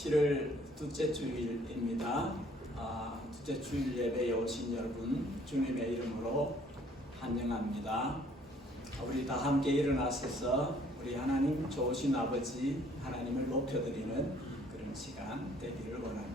7월 둘째 주일입니다. 둘째 주일 예배에 오신 여러분 주님의 이름으로 환영합니다. 우리 다 함께 일어나셔서 우리 하나님 좋으신 아버지 하나님을 높여드리는 그런 시간 되기를 원합니다.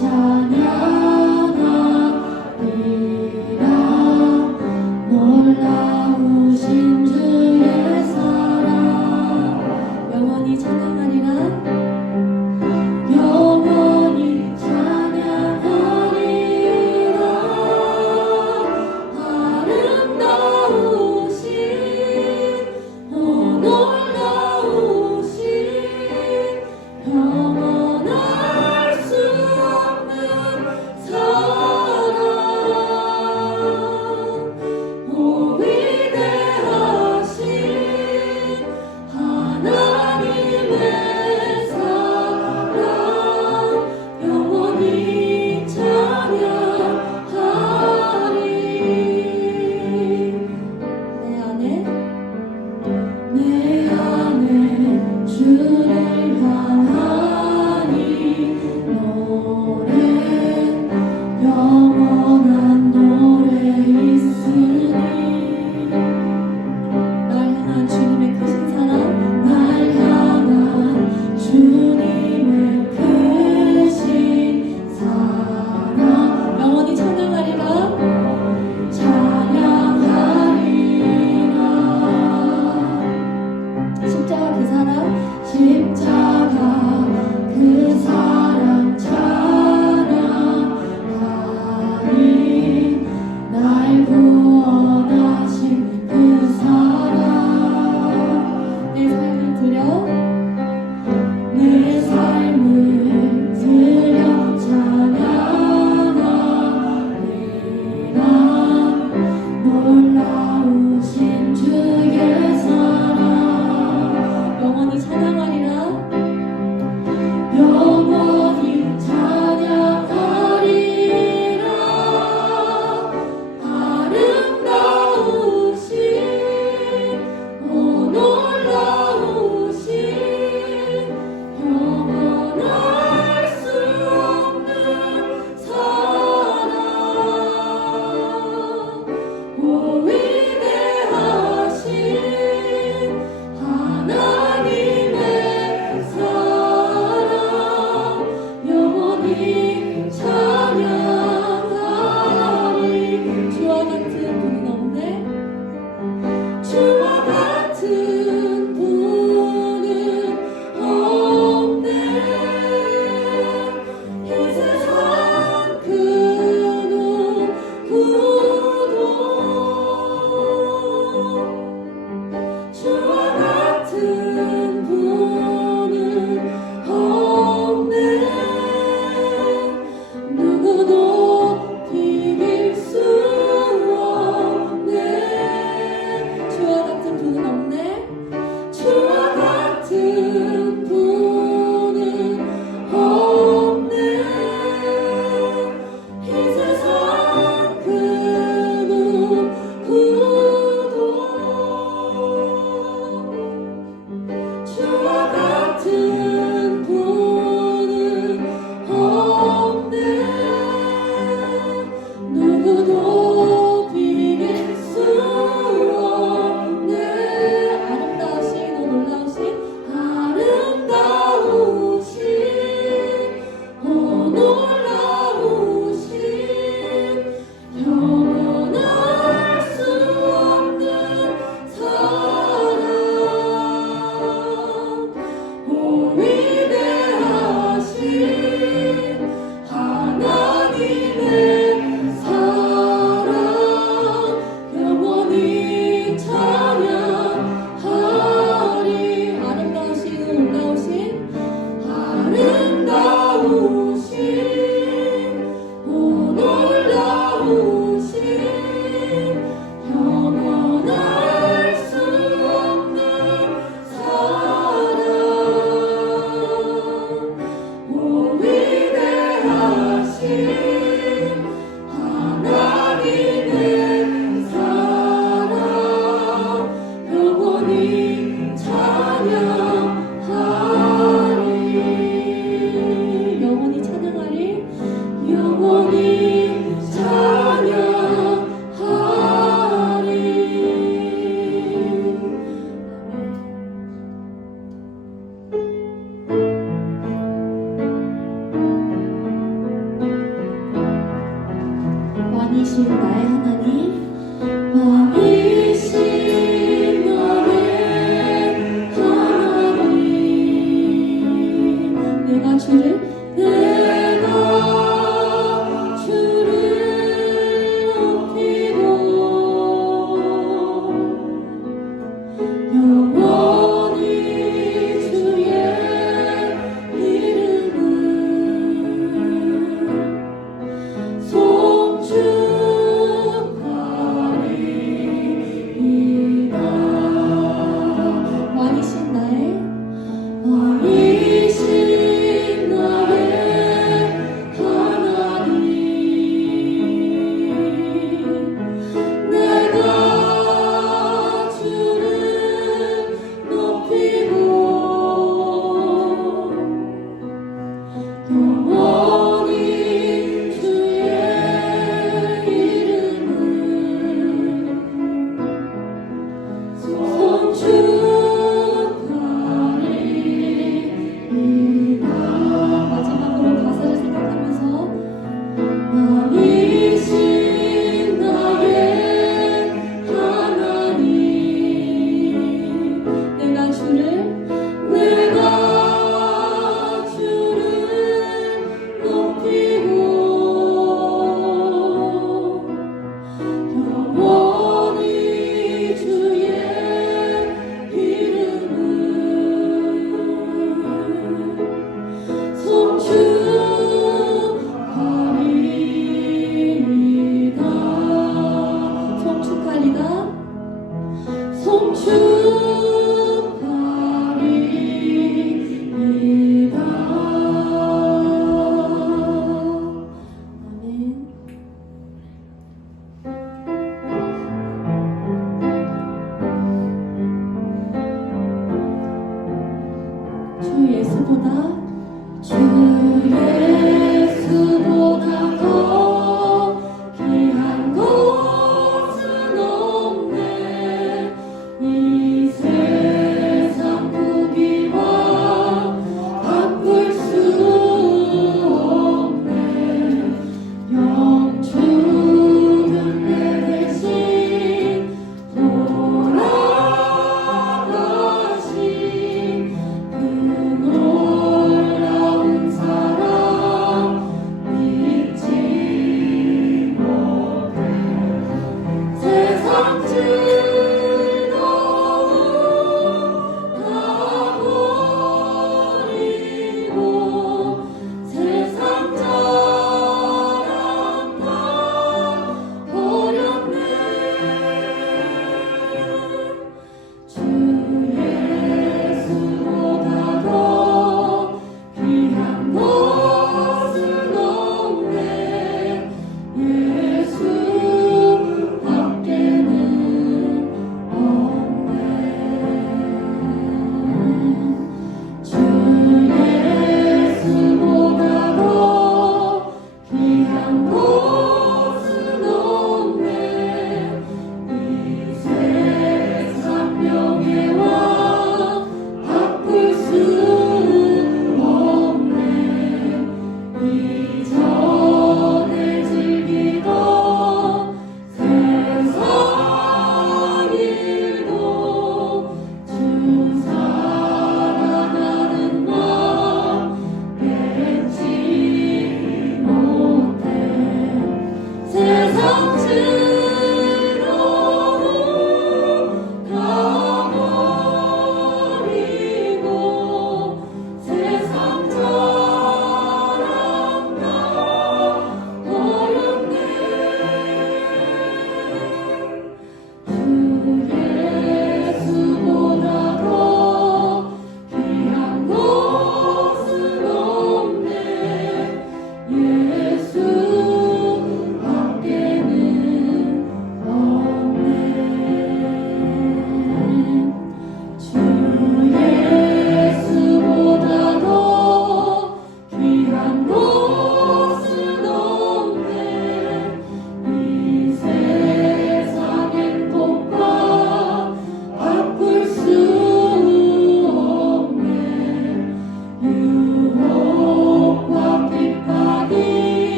찬양하리 왕이신 나의 하나님, 왕이신 나의 하나님, 내가 주를 높이고 영원히 주의 이름을 송축하리.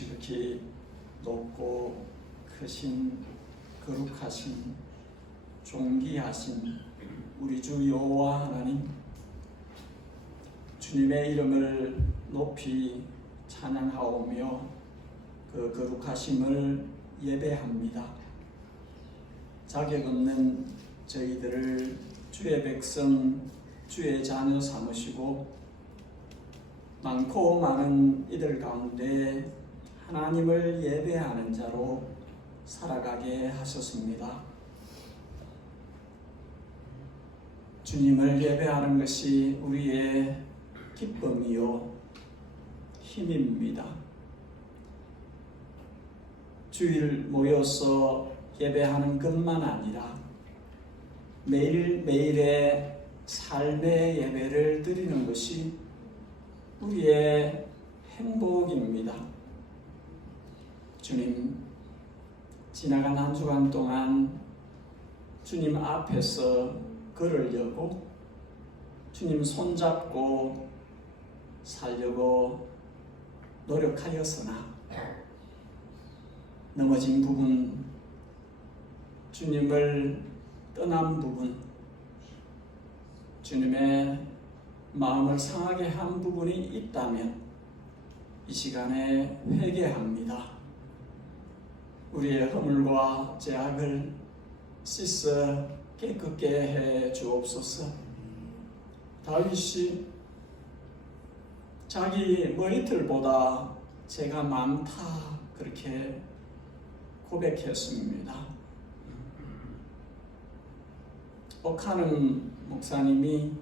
지극히 높고 크신 거룩하신 존귀하신 우리 주 여호와 하나님, 주님의 이름을 높이 찬양하오며 그 거룩하심을 예배합니다. 자격 없는 저희들을 주의 백성, 주의 자녀 삼으시고 많고 많은 이들 가운데 하나님을 예배하는 자로 살아가게 하셨습니다. 주님을 예배하는 것이 우리의 기쁨이요 힘입니다. 주일 모여서 예배하는 것만 아니라 매일매일의 삶의 예배를 드리는 것이 우리의 행복입니다. 주님, 지나간 한 주간 동안 주님 앞에서 글을 여고 주님 손잡고 살려고 노력하였으나 넘어진 부분, 주님을 떠난 부분, 주님의 마음을 상하게 한 부분이 있다면 이 시간에 회개합니다. 우리의 허물과 죄악을 씻어 깨끗게 해 주옵소서. 다윗이 자기 머리털보다 죄가 많다 그렇게 고백했습니다. 옥하는 목사님이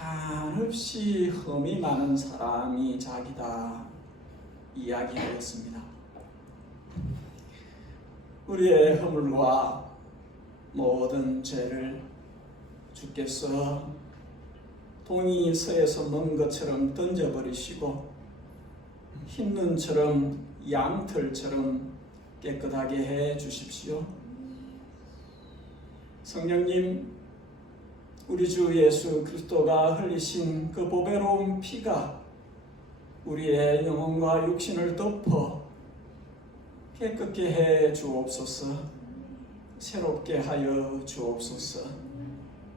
한없이 흠이 많은 사람이 자기다 이야기하였습니다. 우리의 허물과 모든 죄를 주께서 동이 서에서 먼 것처럼 던져버리시고 흰 눈처럼 양털처럼 깨끗하게 해 주십시오. 성령님, 우리 주 예수 그리스도가 흘리신 그 보배로운 피가 우리의 영혼과 육신을 덮어 깨끗게 해 주옵소서. 새롭게 하여 주옵소서.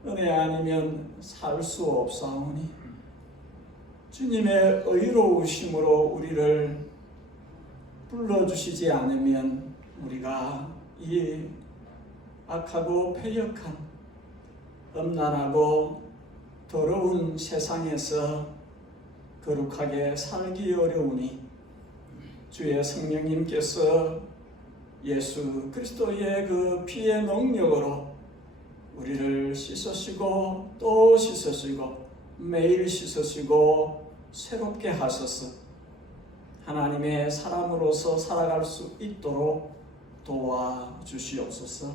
은혜 아니면 살 수 없사오니 주님의 의로우심으로 우리를 불러주시지 않으면 우리가 이 악하고 패역한 음란하고 더러운 세상에서 거룩하게 살기 어려우니 주의 성령님께서 예수 그리스도의 그 피의 능력으로 우리를 씻으시고 또 씻으시고 매일 씻으시고 새롭게 하셔서 하나님의 사람으로서 살아갈 수 있도록 도와주시옵소서.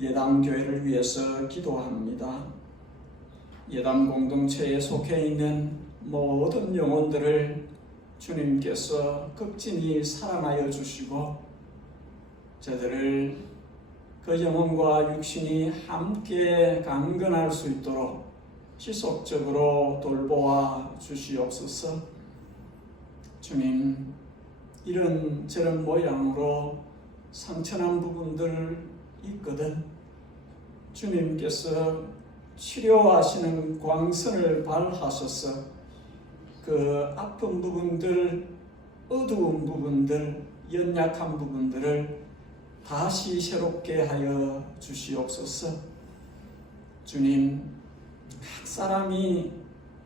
예담교회를 위해서 기도합니다. 예담 공동체에 속해 있는 모든 영혼들을 주님께서 극진히 사랑하여 주시고 저들을 그 영혼과 육신이 함께 강건할 수 있도록 지속적으로 돌보아 주시옵소서. 주님, 이런 저런 모양으로 상처난 부분들 있거든 주님께서 치료하시는 광선을 발하셔서 그 아픈 부분들, 어두운 부분들, 연약한 부분들을 다시 새롭게 하여 주시옵소서. 주님, 각 사람이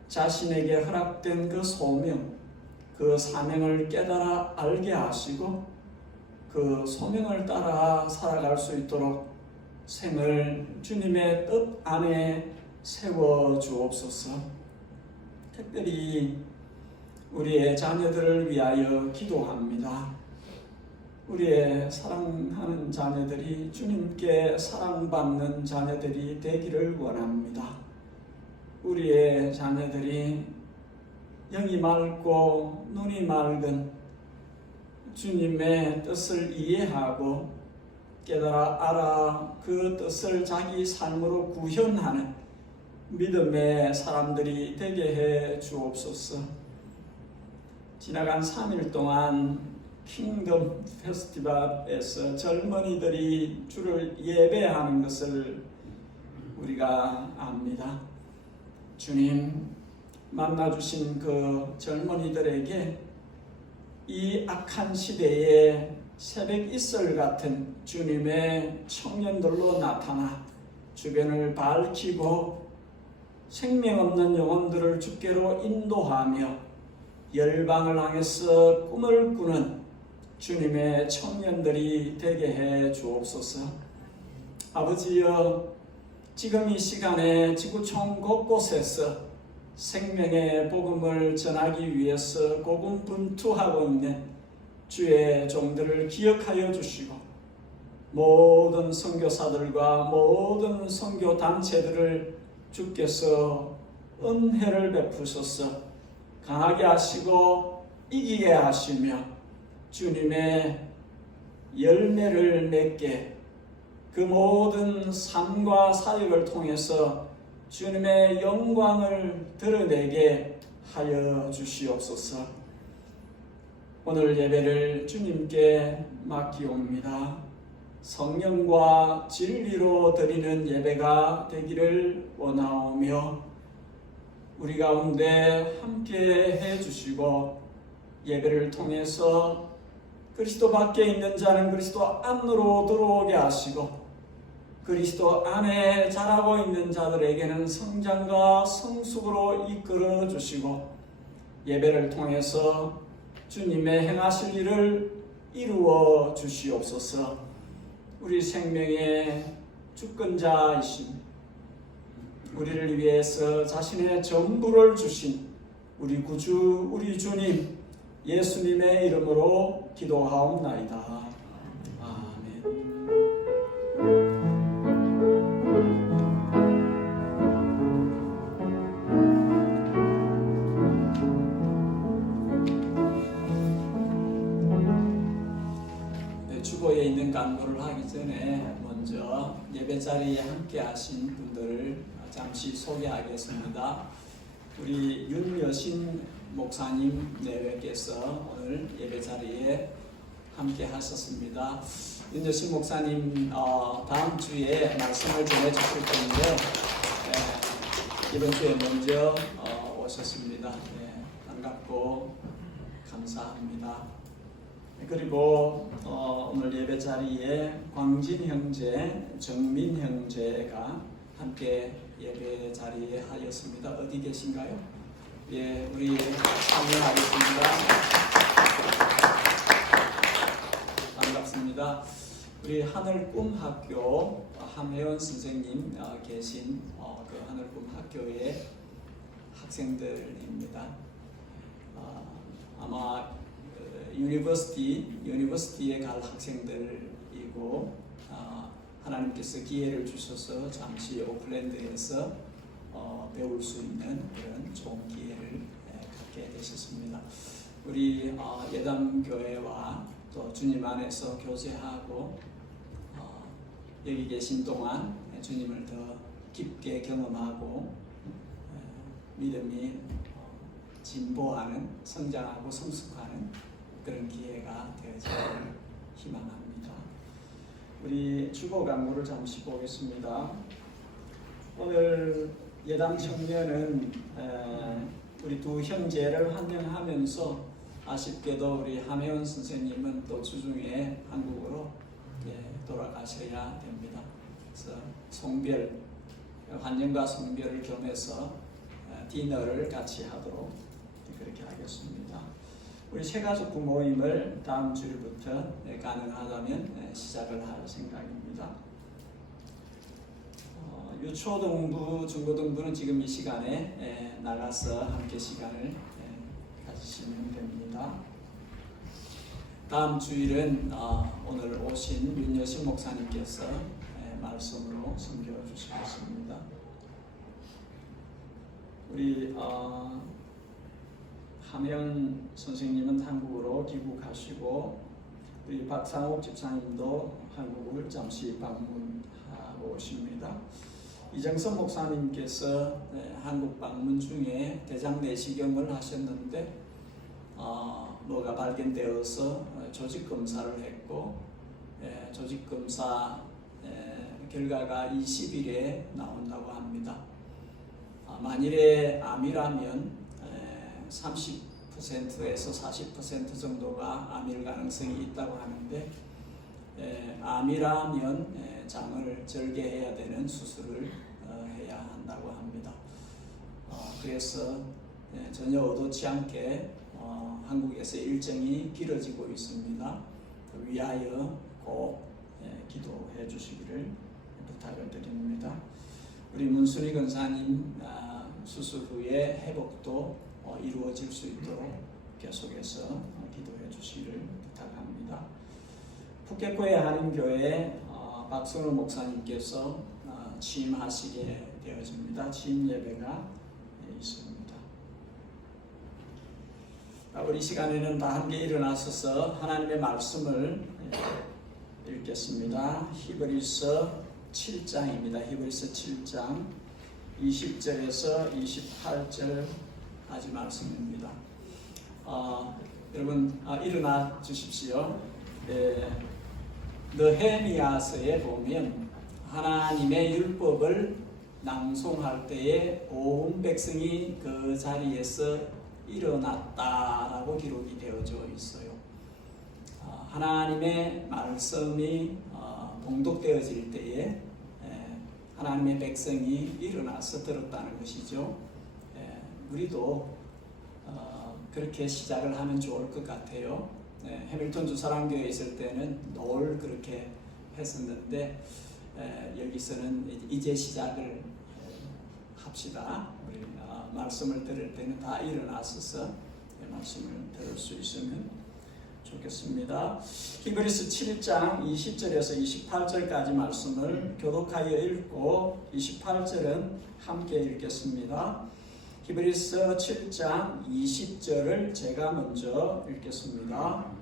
자신에게 허락된 그 소명, 그 사명을 깨달아 알게 하시고 그 소명을 따라 살아갈 수 있도록 생을 주님의 뜻 안에 세워 주옵소서. 특별히 우리의 자녀들을 위하여 기도합니다. 우리의 사랑하는 자녀들이 주님께 사랑받는 자녀들이 되기를 원합니다. 우리의 자녀들이 영이 맑고 눈이 맑은 주님의 뜻을 이해하고 깨달아 알아 그 뜻을 자기 삶으로 구현하는 믿음의 사람들이 되게 해 주옵소서. 지나간 3일 동안 킹덤 페스티벌에서 젊은이들이 주를 예배하는 것을 우리가 압니다. 주님 만나주신 그 젊은이들에게 이 악한 시대에 새벽 이슬 같은 주님의 청년들로 나타나 주변을 밝히고 생명 없는 영혼들을 주께로 인도하며 열방을 향해서 꿈을 꾸는 주님의 청년들이 되게 해 주옵소서. 아버지여, 지금 이 시간에 지구촌 곳곳에서 생명의 복음을 전하기 위해서 고군분투하고 있는 주의 종들을 기억하여 주시고 모든 선교사들과 모든 선교 단체들을 주께서 은혜를 베푸셔서 강하게 하시고 이기게 하시며 주님의 열매를 맺게, 그 모든 삶과 사역을 통해서 주님의 영광을 드러내게 하여 주시옵소서. 오늘 예배를 주님께 맡기옵니다. 성령과 진리로 드리는 예배가 되기를 원하오며 우리 가운데 함께 해주시고 예배를 통해서 그리스도 밖에 있는 자는 그리스도 안으로 들어오게 하시고 그리스도 안에 자라고 있는 자들에게는 성장과 성숙으로 이끌어 주시고 예배를 통해서 주님의 행하실 일을 이루어 주시옵소서. 우리 생명의 주권자이신, 우리를 위해서 자신의 전부를 주신 우리 구주, 우리 주님 예수님의 이름으로 기도하옵나이다. 아멘. 주보에 있는 간구를 하기 전에 먼저 예배 자리에 함께 하신 분들을 잠시 소개하겠습니다. 우리 윤여신 목사님 내외께서 오늘 예배 자리에 함께 하셨습니다. 윤여신 목사님 다음 주에 말씀을 전해 주실 텐데 이번 주에 먼저 오셨습니다. 반갑고 감사합니다. 그리고 오늘 예배 자리에 광진 형제, 정민 형제가 함께 예배 자리에 하였습니다. 어디 계신가요? 예, 우리 참여하겠습니다. 반갑습니다. 우리 하늘꿈학교 함혜원 선생님 계신 그 하늘꿈학교의 학생들입니다. 아마 유니버시티에 갈 학생들이고 하나님께서 기회를 주셔서 잠시 오클랜드에서 배울 수 있는 그런 좋은 기회를 갖게 되셨습니다. 우리 예담교회와 또 주님 안에서 교제하고 여기 계신 동안 주님을 더 깊게 경험하고 믿음이 진보하는, 성장하고 성숙하는 그런 기회가 되어지기를 희망합니다. 우리 주보 간구를 잠시 보겠습니다. 오늘 예담 청년은 우리 두 형제를 환영하면서 아쉽게도 우리 함혜원 선생님은 또 주중에 한국으로 돌아가셔야 됩니다. 그래서 송별, 환영과 송별을 겸해서 디너를 같이 하도록 그렇게 하겠습니다. 우리 새가족 모임을 다음 주일부터 가능하다면 시작을 할 생각입니다. 유초등부, 중고등부는 지금 이 시간에 나가서 함께 시간을 가지시면 됩니다. 다음 주일은 오늘 오신 윤여신 목사님께서 말씀으로 섬겨 주시겠습니다. 우리 함혜원 선생님은 한국으로 귀국하시고 우리 박상옥 집사님도 한국을 잠시 방문하고 오십니다. 이정선 목사님께서 한국 방문 중에 대장 내시경을 하셨는데 뭐가 발견되어서 조직 검사를 했고 조직 검사 결과가 20일에 나온다고 합니다. 만일에 암이라면 30%에서 40% 정도가 암일 가능성이 있다고 하는데 암이라면 장을 절개해야 되는 수술을 해야 한다고 합니다. 그래서 전혀 의도치 않게 한국에서 일정이 길어지고 있습니다. 위하여 꼭 기도해 주시기를 부탁을 드립니다. 우리 문순희 권사님 수술 후에 회복도 이루어질 수 있도록 계속해서 기도해 주시기를 부탁합니다. 푸켓코의 한인교회 박선우 목사님께서 취임하시게 되어집니다. 취임 예배가 있습니다. 우리 시간에는 다 함께 일어나셔서 하나님의 말씀을 읽겠습니다. 히브리서 7장입니다. 히브리서 7장 20절에서 28절까지 말씀입니다. 여러분 일어나 주십시오. 느헤미야서에 보면 하나님의 율법을 낭송할 때에 온 백성이 그 자리에서 일어났다라고 기록이 되어져 있어요. 하나님의 말씀이 봉독되어질 때에 하나님의 백성이 일어나서 들었다는 것이죠. 우리도 그렇게 시작을 하면 좋을 것 같아요. 해밀턴 주사랑교회에 있을 때는 늘 그렇게 했었는데 여기서는 이제 시작을 합시다. 우리 말씀을 들을 때는 다 일어나셔서 말씀을 들을 수 있으면 좋겠습니다. 히브리서 7장 20절에서 28절까지 말씀을 교독하여 읽고 28절은 함께 읽겠습니다. 히브리서 7장 20절을 제가 먼저 읽겠습니다.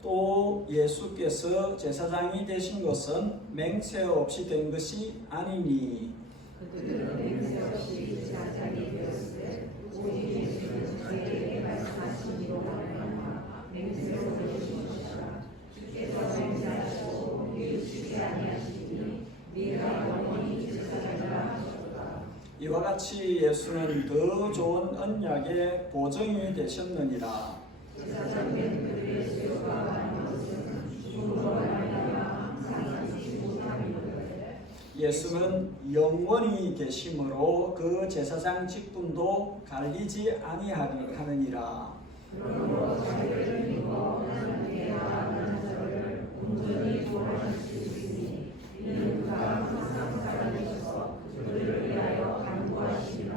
또 예수께서 제사장이 되신 것은 맹세 없이 된 것이 아니니 그들은 맹세 없이 제사장이 되었으되 오직 예수는 저희에게 말씀하신 이로 말미암아 맹세로 되신 것이라. 주께서 맹세하시고 이웃시지 아니하시니 네가 영원히 제사장이라 하셨다. 이와 같이 예수는 더 좋은 언약의 보증이 되셨느니라. 제사장된 그 예수가 하는 것은 죽음으로 말미암아 항상 잊지 못함이거늘. 예수는 영원히 계심으로 그 제사장 직분도 갈리지 아니하느니라. 그러므로 자기를 믿고 하나님께 나아가는 자를 온전히 구원하실 수 있으니 이는 그가 항상 살아계셔서 그들을 위하여 간구하시리라.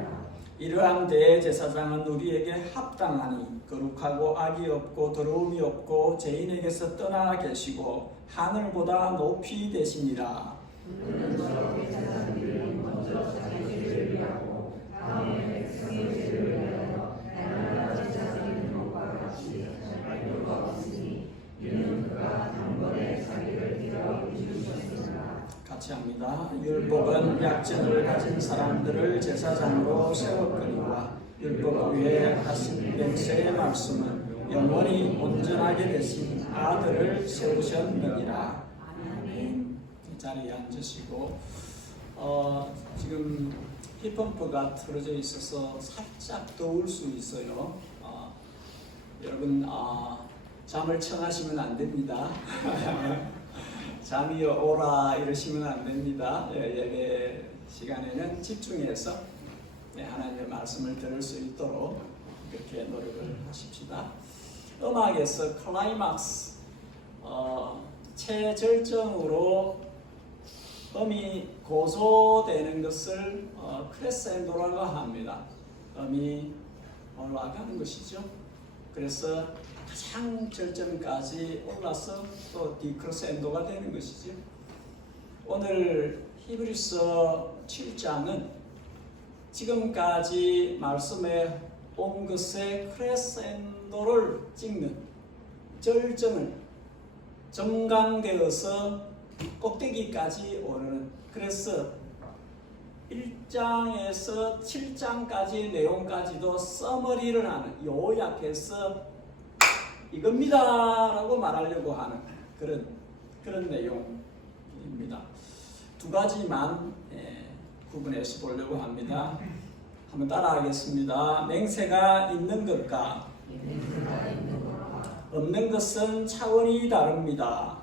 이러한 대제사장은 우리에게 합당하니 거룩하고 악이 없고 더러움이 없고 죄인에게서 떠나 계시고 하늘보다 높이 되시니라. 그는 저 대제사장들이 먼저 자기 죄를 위하고 다음에 백성의 죄를 위하여 날마다 제사장이 되는 것과 같이 할 필요가 없으니 이는 그가 단번에 자기를 들여 이루셨으나. 같이 합니다. 율법은 약점을 가진 사람들을 제사장으로 세웠거니와 율법 위에 하신 맹세의 말씀은 영원히 온전하게 되신 아들을 세우셨느니라. 아멘. 이 자리에 앉으시고 지금 힙펌프가 틀어져 있어서 살짝 더울 수 있어요. 여러분 잠을 청하시면 안 됩니다. 잠이 오라 이러시면 안 됩니다. 예배 시간에는 집중해서 하나님의 말씀을 들을 수 있도록 그렇게 노력을 하십시다. 음악에서 클라이막스, 최절정으로 음이 고조되는 것을 크레센도라고 합니다. 음이 올라가는 것이죠. 그래서 가장 절정까지 올라서 또 디크레센도가 되는 것이죠. 오늘 히브리서 7장은 지금까지 말씀에 온 것의 크레센도를 찍는 절정을 정강되어서 꼭대기까지 오르는, 그래서 1장에서 7장까지의 내용까지도 서머리를 하는, 요약해서 이겁니다라고 말하려고 하는 그런 내용입니다. 두 가지만 구분해서 보려고 합니다. 한번 따라하겠습니다. 맹세가 있는 것과 없는 것은 차원이 다릅니다.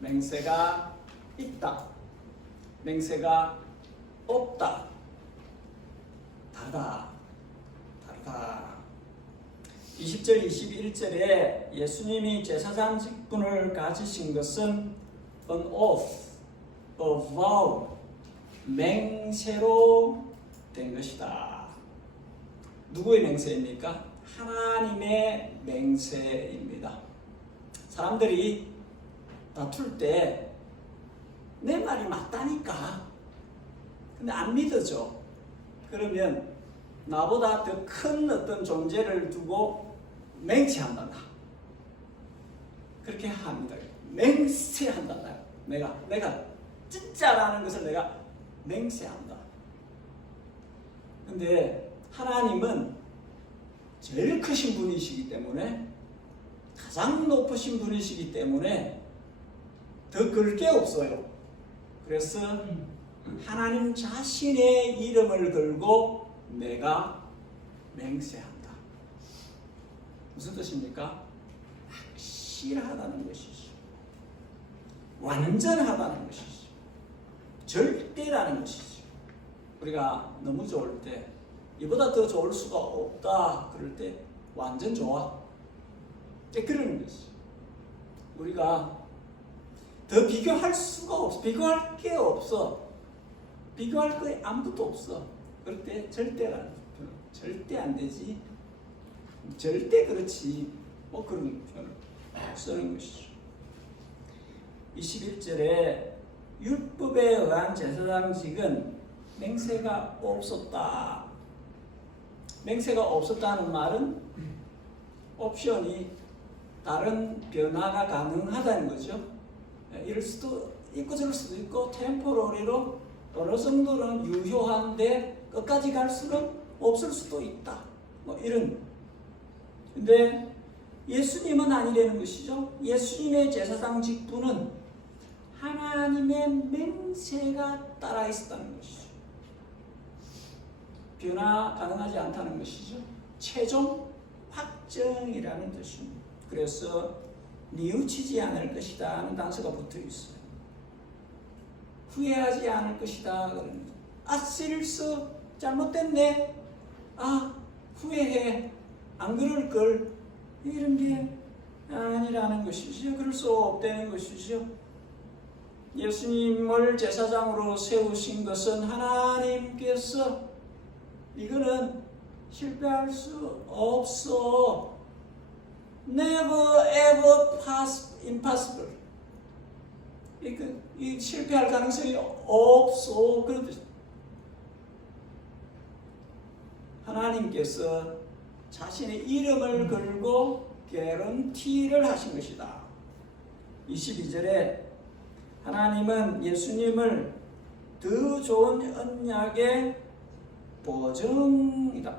맹세가 있다. 맹세가 없다. 다르다. 20절, 21절에 예수님이 제사장 직분을 가지신 것은 an oath, a vow, 맹세로 된 것이다. 누구의 맹세입니까? 하나님의 맹세입니다. 사람들이 다툴 때 내 말이 맞다니까. 근데 안 믿어져. 그러면 나보다 더 큰 어떤 존재를 두고 맹세한다. 그렇게 합니다. 맹세한다. 내가 진짜라는 것을 내가 맹세한다. 근데 하나님은 제일 크신 분이시기 때문에, 가장 높으신 분이시기 때문에 더 걸 게 없어요. 그래서 하나님 자신의 이름을 걸고 내가 맹세한다. 무슨 뜻입니까? 확실하다는 것이죠. 완전하다는 것이죠. 절대라는 것이죠. 우리가 너무 좋을 때, 이보다 더 좋을 수가 없다 그럴 때 완전 좋아. 그러는 것이죠. 우리가 더 비교할 수가 없어. 비교할 게 없어. 비교할 거 아무것도 없어. 그럴 때 절대라는 표현. 절대 안 되지. 절대 그렇지. 뭐 그런 표현을 쓰는 것이죠. 21절에 율법에 의한 제사장직은 맹세가 없었다. 맹세가 없었다는 말은 옵션이 다른 변화가 가능하다는 거죠. 이럴 수도 있고 저럴 수도 있고 템포러리로 어느 정도는 유효한데 끝까지 갈 수는 없을 수도 있다. 뭐 이런. 근데 예수님은 아니라는 것이죠. 예수님의 제사장 직분은 하나님의 맹세가 따라 있었다는 것이죠. 변화 가능하지 않다는 것이죠. 최종 확정이라는 뜻입니다. 그래서 뉘우치지 않을 것이다 하는 단서가 붙어 있어요. 후회하지 않을 것이다. 실수 잘못됐네. 후회해. 안 그럴 걸. 이런 게 아니라는 것이죠. 그럴 수 없다는 것이죠. 예수님을 제사장으로 세우신 것은 하나님께서 이거는 실패할 수 없어. Never ever impossible. 이 실패할 가능성이 없어. 그런 뜻. 하나님께서 자신의 이름을 걸고 개런티를 하신 것이다. 22절에 하나님은 예수님을 더 좋은 언약의 보증이다.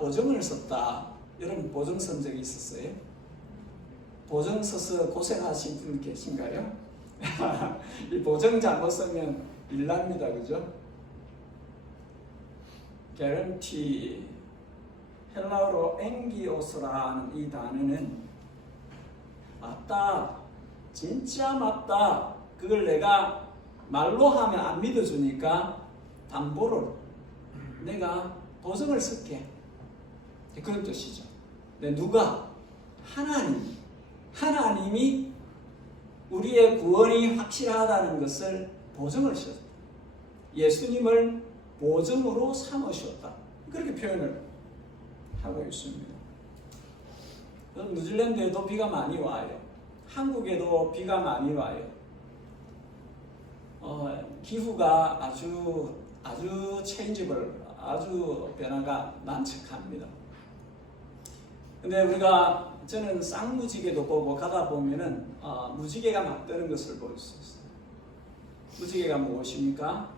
보증을 썼다. 여러분 보증 쓴 적이 있었어요? 보증 써서 고생하신 분 계신가요? 이 보증 잘못 쓰면 일납니다. 그죠? guarantee, 헬라어로 엔기오스라는 이 단어는 맞다, 진짜 맞다, 그걸 내가 말로 하면 안 믿어주니까 담보를 내가 보증을 쓸게. 그런 뜻이죠. 근데 누가? 하나님이 우리의 구원이 확실하다는 것을 보증을 셨다. 예수님을 보증으로 삼으셨다. 그렇게 표현을 하고 있습니다. 뉴질랜드에도 비가 많이 와요. 한국에도 비가 많이 와요. 기후가 아주 체인지블, 아주 변화가 난척합니다. 근데 저는 쌍무지개도 보고 가다 보면은 무지개가 막 뜨는 것을 볼 수 있어요. 무지개가 무엇입니까?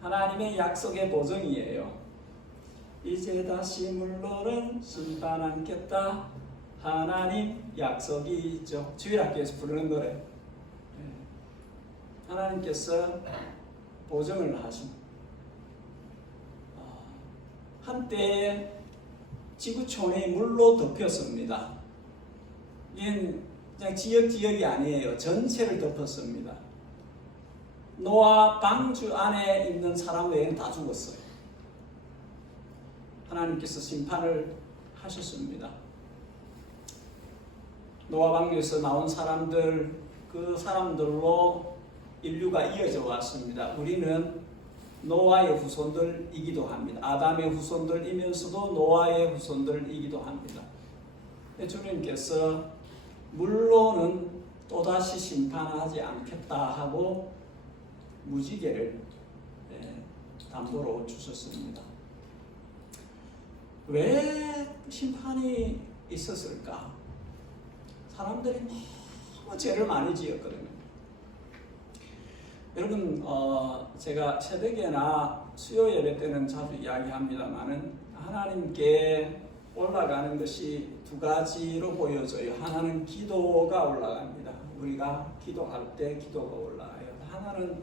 하나님의 약속의 보증이에요. 이제 다시 물러는 심판 않겠다. 하나님 약속이 있죠. 주일학교에서 부르는 노래. 예. 하나님께서 보증을 하십니다. 한때 지구촌이 물로 덮였습니다. 이건 그냥 지역이 아니에요. 전체를 덮었습니다. 노아 방주 안에 있는 사람 외에는 다 죽었어요. 하나님께서 심판을 하셨습니다. 노아 방주에서 나온 사람들, 그 사람들로 인류가 이어져 왔습니다. 우리는 노아의 후손들이기도 합니다. 아담의 후손들이면서도 노아의 후손들이기도 합니다. 주님께서 물로는 또다시 심판하지 않겠다 하고 무지개를 담보로 주셨습니다. 왜 심판이 있었을까? 사람들이 너무 죄를 많이 지었거든요. 여러분, 제가 새벽에나 수요 예배 때는 자주 이야기합니다만은 하나님께 올라가는 것이 두 가지로 보여져요. 하나는 기도가 올라갑니다. 우리가 기도할 때 기도가 올라가요. 하나는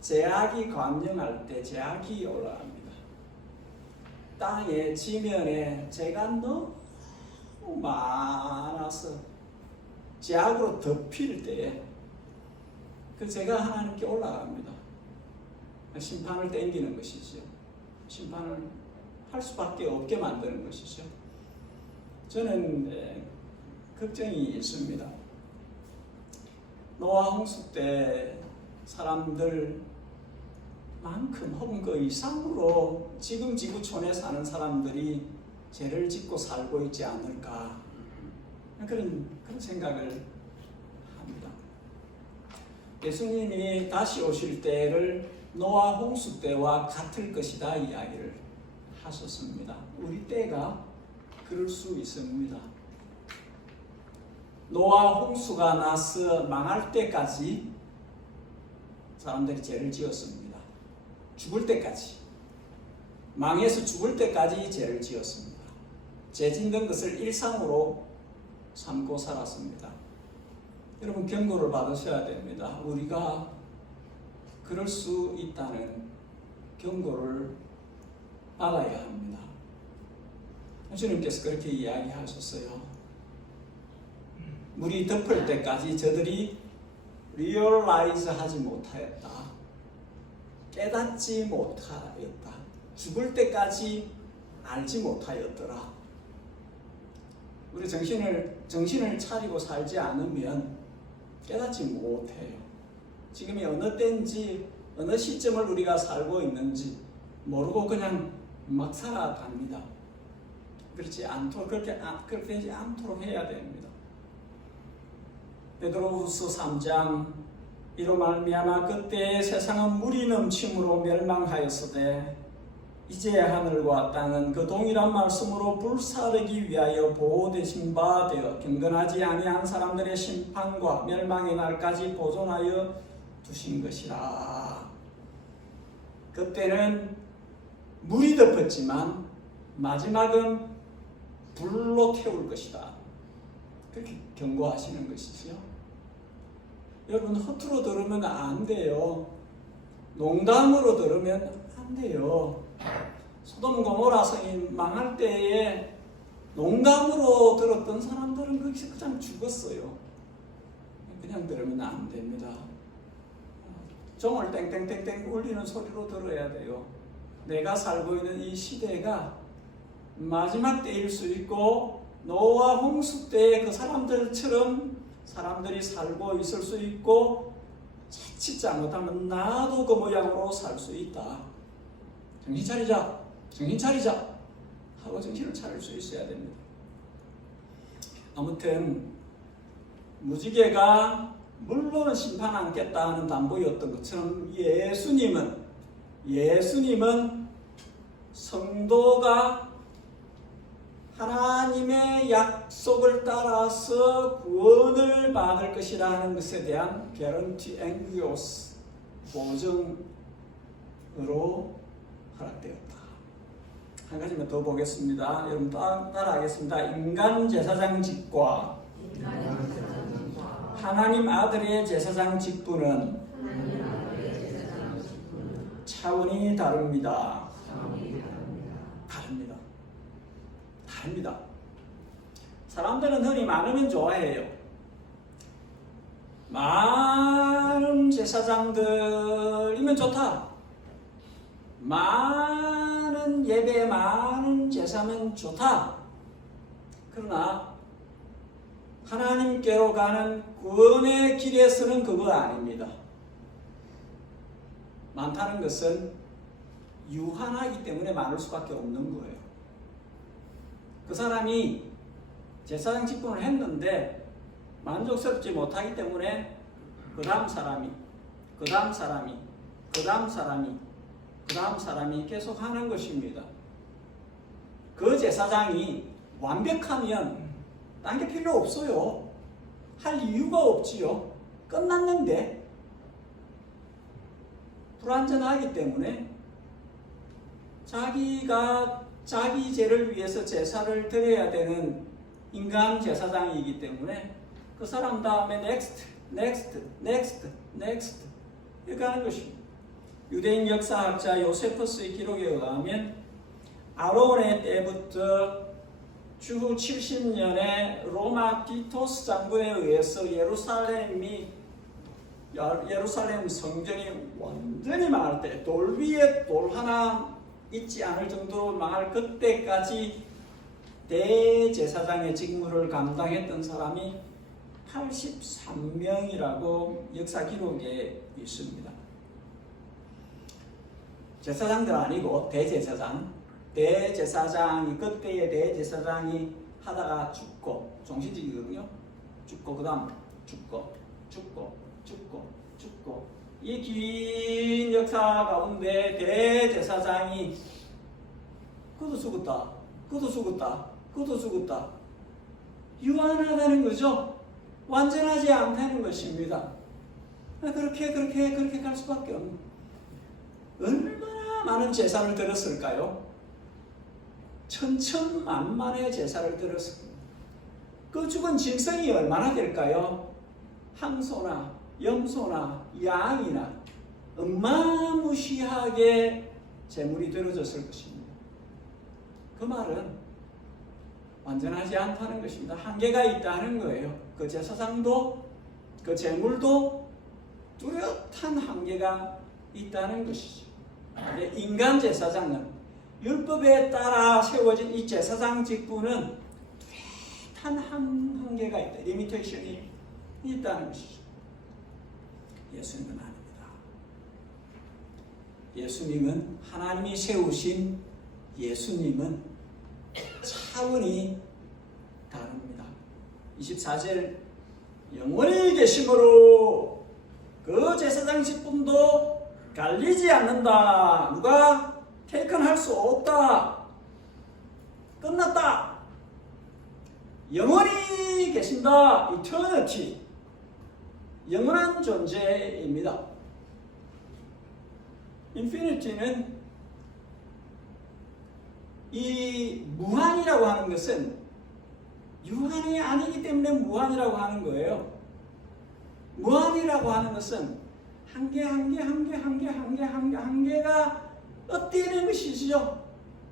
제약이 관영할 때 제약이 올라갑니다. 땅에 지면에 죄가 너무 많아서 제약으로 덮일 때에 그 죄가 하나님께 올라갑니다. 심판을 땡기는 것이죠. 심판을 할 수밖에 없게 만드는 것이죠. 저는 걱정이 있습니다. 노아 홍수 때 사람들만큼 혹은 그 이상으로 지금 지구촌에 사는 사람들이 죄를 짓고 살고 있지 않을까 그런 생각을 합니다. 예수님이 다시 오실 때를 노아 홍수 때와 같을 것이다 이야기를 하셨습니다. 우리 때가 그럴 수 있습니다. 노아 홍수가 나서 망할 때까지 사람들이 죄를 지었습니다. 죽을 때까지, 망해서 죽을 때까지 죄를 지었습니다. 죄 짓는 것을 일상으로 삼고 살았습니다. 여러분 경고를 받으셔야 됩니다. 우리가 그럴 수 있다는 경고를 받아야 합니다. 주님께서 그렇게 이야기하셨어요. 물이 덮을 때까지 저들이 리얼라이즈 하지 못하였다. 깨닫지 못하였다. 죽을 때까지 알지 못하였더라. 우리 정신을 차리고 살지 않으면 깨닫지 못해요. 지금이 어느 때인지 어느 시점을 우리가 살고 있는지 모르고 그냥 막 살아갑니다. 그렇게 되지 않도록 해야 됩니다. 베드로후서 3장 이로 말미암아 그때 세상은 물이 넘침으로 멸망하였으되 이제 하늘과 땅은 그 동일한 말씀으로 불사르기 위하여 보호되신 바 되어 경건하지 아니한 사람들의 심판과 멸망의 날까지 보존하여 두신 것이라. 그때는 물이 덮었지만 마지막은 불로 태울 것이다. 그렇게 경고하시는 것이죠. 여러분 허투루 들으면 안 돼요. 농담으로 들으면 안 돼요. 소돔 고모라 성이 망할 때에 농담으로 들었던 사람들은 거기서 그냥 죽었어요. 그냥 들으면 안 됩니다. 종을 땡땡땡땡 울리는 소리로 들어야 돼요. 내가 살고 있는 이 시대가 마지막 때일 수 있고 노아 홍수 때 그 사람들처럼 사람들이 살고 있을 수 있고 자칫 잘못하면 나도 그 모양으로 살 수 있다. 정신 차리자. 정신 차리자. 하고 정신을 차릴 수 있어야 됩니다. 아무튼 무지개가 물론 심판 않겠다 하는 담보였던 것처럼 예수님은 성도가 하나님의 약속을 따라서 구원을 받을 것이라는 것에 대한 guarantee 앵기오스 보증으로 허락되었다. 한 가지만 더 보겠습니다. 여러분 따라하겠습니다. 인간 제사장직과 하나님 아들의 제사장 직분은 차원이 다릅니다. 다릅니다. 사람들은 흔히 많으면 좋아해요. 많은 제사장들이면 좋다. 많은 예배, 많은 제사면 좋다. 그러나 하나님께로 가는 구원의 길에서는 그거 아닙니다. 많다는 것은 유한하기 때문에 많을 수밖에 없는 거예요. 그 사람이 제사장 직분을 했는데 만족스럽지 못하기 때문에 그 다음 사람이 계속 하는 것입니다. 그 제사장이 완벽하면 딴 게 필요 없어요. 할 이유가 없지요. 끝났는데 불완전하기 때문에 자기가 자기 죄를 위해서 제사를 드려야 되는 인간 제사장이기 때문에 그 사람 다음에 next 이렇게 하는 것입니다. 유대인 역사학자 요세푸스의 기록에 의하면 아론의 때부터 주후 70년에 로마 티토스 장군에 의해서 예루살렘 성전이 완전히 망할 때, 돌 위에 돌 하나 있지 않을 정도로 망할 그때까지 대제사장의 직무를 감당했던 사람이 83명이라고 역사 기록에 있습니다. 제사장들 아니고 대제사장이 그때의 대제사장이 하다가 죽고 종신직이거든요. 죽고 그 다음 죽고 이 긴 역사 가운데 대제사장이 그도 죽었다 유한하다는 거죠. 완전하지 않다는 것입니다. 그렇게 갈 수밖에 없는. 얼마나 많은 제사를 드렸을까요? 천천만만의 제사를 드렸습니다. 그 죽은 짐승이 얼마나 될까요? 항소나 염소나 양이나 어마무시하게 제물이 드려졌을 것입니다. 그 말은 완전하지 않다는 것입니다. 한계가 있다는 거예요. 그 제사장도 그 제물도 뚜렷한 한계가 있다는 것이죠. 인간 제사장은 율법에 따라 세워진 이 제사장 직분은 뚜렷한 한계가 있다. 리미테이션이 있다는 것이죠. 예수님은 아닙니다. 예수님은 하나님이 세우신 예수님은 차원이 다릅니다. 24절 영원히 계심으로 그 제사장 직분도 갈리지 않는다. 누가 테이컨할 수 없다. 끝났다. 영원히 계신다. 이터니티. 영원한 존재입니다. 인피니티는 이 무한이라고 하는 것은 유한이 아니기 때문에 무한이라고 하는 거예요. 무한이라고 하는 것은 한계가 없다는 것이죠.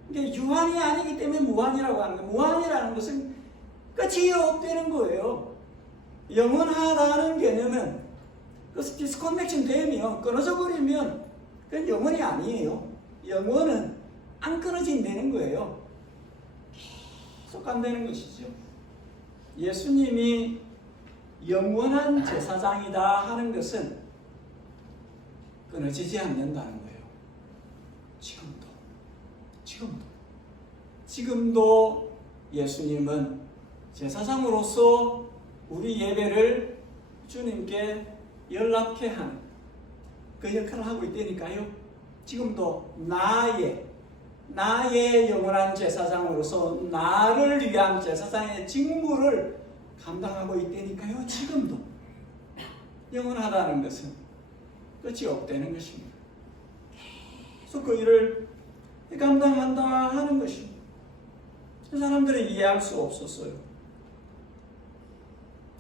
그러니까 유한이 아니기 때문에 무한이라고 하는 거예요. 무한이라는 것은 끝이 없다는 거예요. 영원하다는 개념은 그 디스커넥션 되면 끊어져 버리면 그건 영원이 아니에요. 영원은 안 끊어진다는 거예요. 계속 간다는 것이죠. 예수님이 영원한 제사장이다 하는 것은 끊어지지 않는다는 거예요. 지금도 예수님은 제사장으로서 우리 예배를 주님께 연락케 하는 그 역할을 하고 있다니까요. 지금도 나의 영원한 제사장으로서 나를 위한 제사장의 직무를 감당하고 있다니까요. 지금도 영원하다는 것은 끝이 없다는 것입니다. 계속 그 일을 감당한다 하는 것입니다. 사람들이 이해할 수 없었어요.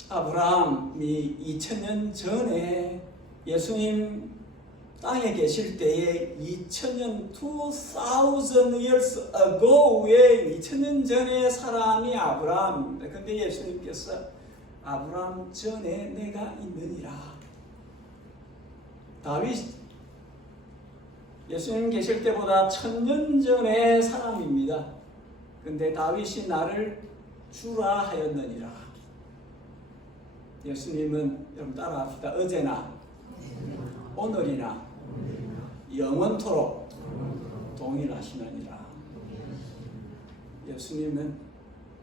아브라함이 2000년 전에 예수님 땅에 계실 때에 2000년 2000 years ago의 2000년 전의 사람이 아브라함입니다. 근데 예수님께서 아브라함 전에 내가 있느니라. 다윗 예수님 계실 때보다 1000년 전의 사람입니다. 근데 다윗이 나를 주라 하였느니라. 예수님은 여러분 따라합시다. 어제나 오늘이나 영원토록 동일하시느니라. 예수님은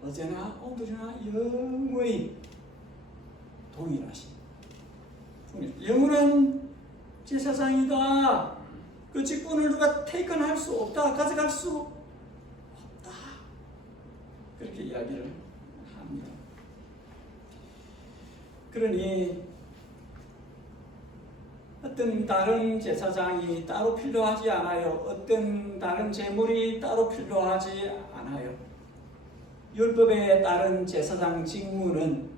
어제나 오늘이나 영원히 동일하신 영원한 제사장이다. 그 직분을 누가 테이크할 수 없다. 가져갈 수 없다. 그렇게 이야기를 합니다. 그러니 어떤 다른 제사장이 따로 필요하지 않아요. 어떤 다른 제물이 따로 필요하지 않아요. 율법에 따른 제사장 직무는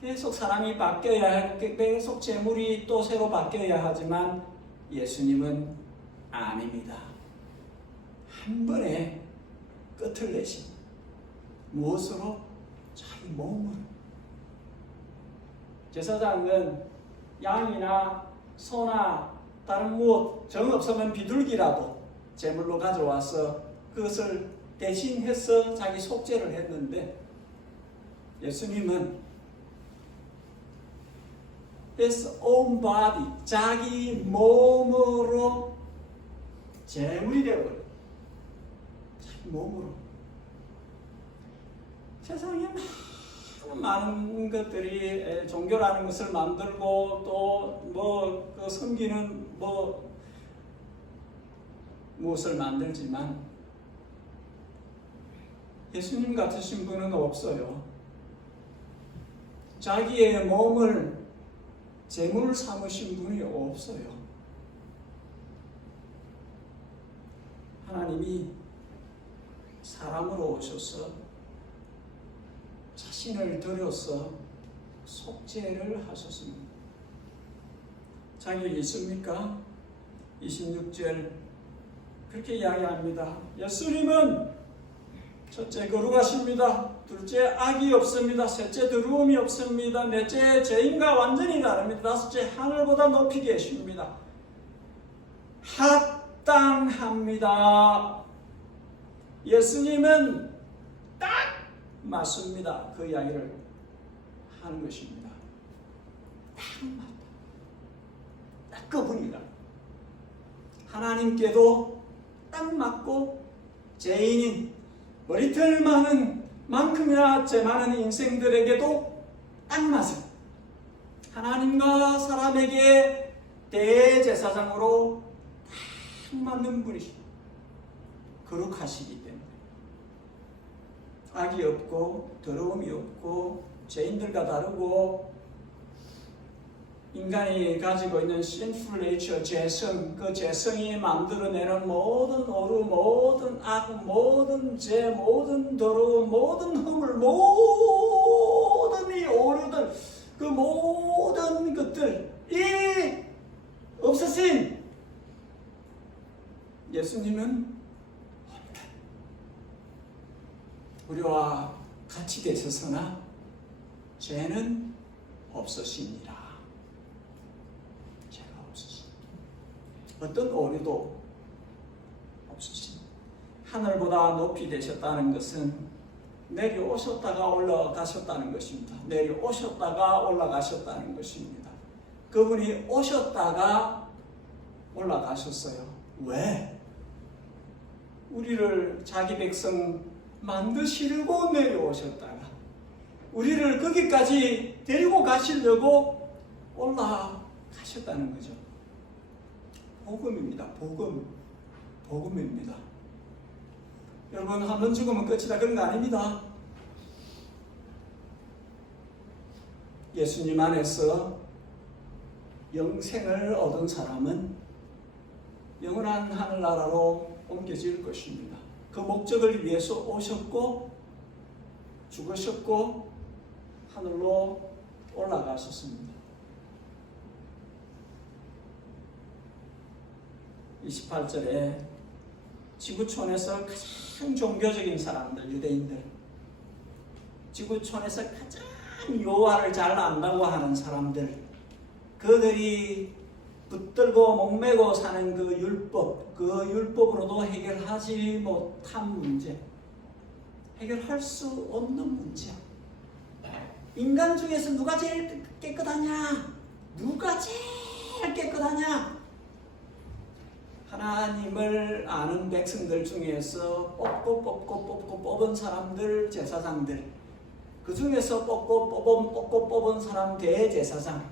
계속 사람이 바뀌어야 하고 계속 제물이 또 새로 바뀌어야 하지만 예수님은 아닙니다. 한 번에 끝을 내신 무엇으로? 자기 몸으로. 제사장은 양이나 소나 다른 무엇 정 없으면 비둘기라도 제물로 가져와서 그것을 대신해서 자기 속죄를 했는데 예수님은 His own body, 자기 몸으로 제물이 되어버려요. 자기 몸으로. 세상에 많은 것들이 종교라는 것을 만들고 또 그 섬기는 무엇을 만들지만 예수님 같으신 분은 없어요. 자기의 몸을 제물 삼으신 분이 없어요. 하나님이 사람으로 오셔서 자신을 들여서 속죄를 하셨습니다. 자기 있습니까? 26절 그렇게 이야기합니다. 예수님은 첫째 거룩하십니다. 둘째 악이 없습니다. 셋째 더러움이 없습니다. 넷째 죄인과 완전히 다릅니다. 다섯째 하늘보다 높이 계십니다. 합당합니다. 예수님은 딱 맞습니다. 그 이야기를 하는 것입니다. 딱 맞다. 딱 그분이다. 하나님께도 딱 맞고 죄인인 머리털 많은 만큼이나 죄 많은 인생들에게도 딱 맞아. 하나님과 사람에게 대제사장으로 딱 맞는 분이시다. 거룩하시기 때문에 악이 없고 더러움이 없고 죄인들과 다르고 인간이 가지고 있는 sinful nature, 죄성, 그 죄성이 만들어내는 모든 오류, 모든 악, 모든 죄, 모든 더러움, 모든 허물, 모든 이 오류들, 그 모든 것들이 없으신 예수님은 우리와 같이 계셔서나 죄는 없으시니라. 죄가 없으시니라. 어떤 오류도 없으시니라. 하늘보다 높이 되셨다는 것은 내려오셨다가 올라가셨다는 것입니다. 내려오셨다가 올라가셨다는 것입니다. 그분이 오셨다가 올라가셨어요. 왜? 우리를 자기 백성 만드시려고 내려오셨다가 우리를 거기까지 데리고 가시려고 올라가셨다는 거죠. 복음입니다. 복음입니다. 여러분 한 번 죽으면 끝이다 그런 거 아닙니다. 예수님 안에서 영생을 얻은 사람은 영원한 하늘나라로 옮겨질 것입니다. 그 목적을 위해서 오셨고 죽으셨고 하늘로 올라가셨습니다. 28절에 지구촌에서 가장 종교적인 사람들, 유대인들, 지구촌에서 가장 여호와를 잘 안다고 하는 사람들, 그들이 붙들고 목매고 사는 그 율법으로도 해결하지 못한 문제, 해결할 수 없는 문제. 인간 중에서 누가 제일 깨끗하냐? 누가 제일 깨끗하냐? 하나님을 아는 백성들 중에서 뽑고 뽑은 사람들, 제사장들, 그 중에서 뽑고 뽑은 사람 대제사장,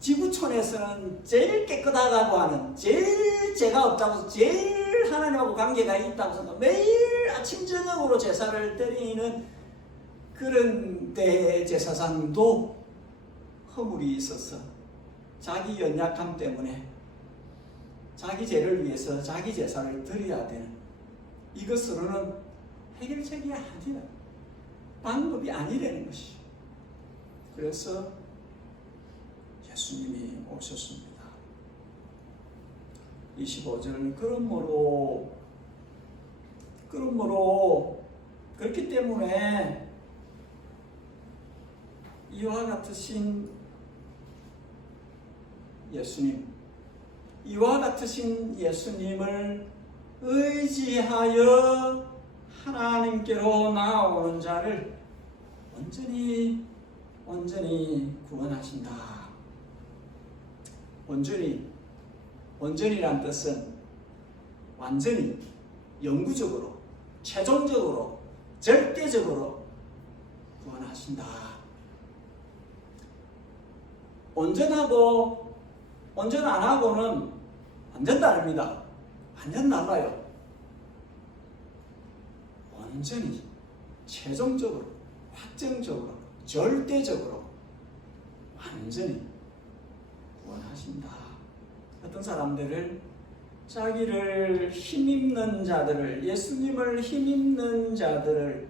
지구촌에서는 제일 깨끗하다고 하는, 제일 죄가 없다고, 제일 하나님하고 관계가 있다고 생각, 매일 아침 저녁으로 제사를 드리는 그런 대제사장도 허물이 있어서 자기 연약함 때문에 자기 죄를 위해서 자기 제사를 드려야 되는, 이것으로는 해결책이 아니라 방법이 아니라는 것이죠. 그래서 예수님이 오셨습니다. 25절, 그러므로 그렇기 때문에 이와 같으신 예수님을 의지하여 하나님께로 나오는 자를 온전히 구원하신다. 온전이란 뜻은 완전히, 영구적으로, 최종적으로, 절대적으로 구원하신다. 온전하고 온전 안 하고는 완전 다릅니다. 완전 달라요. 온전히, 최종적으로, 확정적으로, 절대적으로 완전히 구원하신다. 어떤 사람들은 자기를 힘입는 자들을, 예수님을 힘입는 자들을,